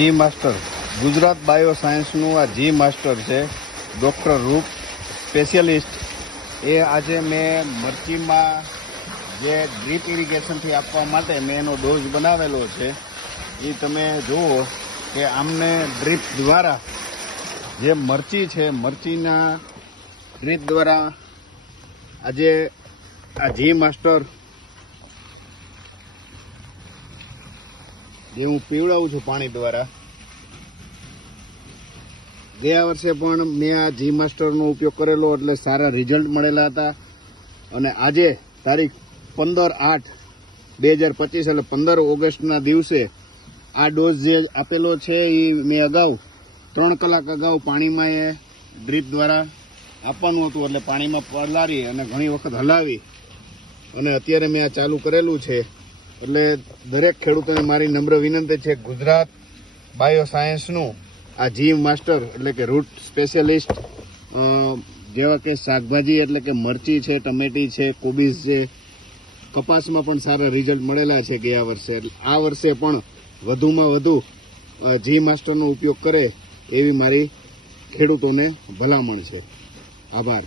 જી master Gujarat bio સાયન્સનું આ જી master છે doctor રૂપ સ્પેશિયલિસ્ટ. એ આજે મેં મરચીમાં જે ડ્રીપ ઇરિગેશનથી આપવા માટે મેં એનો ડોઝ બનાવેલો છે. એ તમે જુઓ કે આમને ડ્રીપ દ્વારા જે મરચી છે મરચીના ડ્રીપ દ્વારા આજે આ જી માસ્ટર જે હું પીવડાવું છું પાણી દ્વારા. ગયા વર્ષે પણ મેં આ જી માસ્ટરનો ઉપયોગ કરેલો એટલે સારા રિઝલ્ટ મળેલા હતા. અને આજે તારીખ 15/8/2025 એટલે 15 ઓગસ્ટના દિવસે આ ડોઝ જે આપેલો છે એ મેં અગાઉ 3 કલાક અગાઉ પાણીમાં એ ડ્રીપ દ્વારા આપવાનું હતું. એટલે પાણીમાં પલાળી અને ઘણી વખત હલાવી અને અત્યારે મેં આ ચાલુ કરેલું છે. એટલે દરેક ખેડૂતોને મારી નમ્ર વિનંતી છે, ગુજરાત બાયો સાયન્સનું આ જી માસ્ટર એટલે કે રૂટ સ્પેશિયલિસ્ટ જેવા કે શાકભાજી એટલે કે મરચી છે, ટમેટી છે, કોબીજ છે, કપાસમાં પણ સારા રિઝલ્ટ મળેલા છે ગયા વર્ષે. એટલે આ વર્ષે પણ વધુમાં વધુ જી માસ્ટરનો ઉપયોગ કરે એવી મારી ખેડૂતોને ભલામણ છે. આભાર.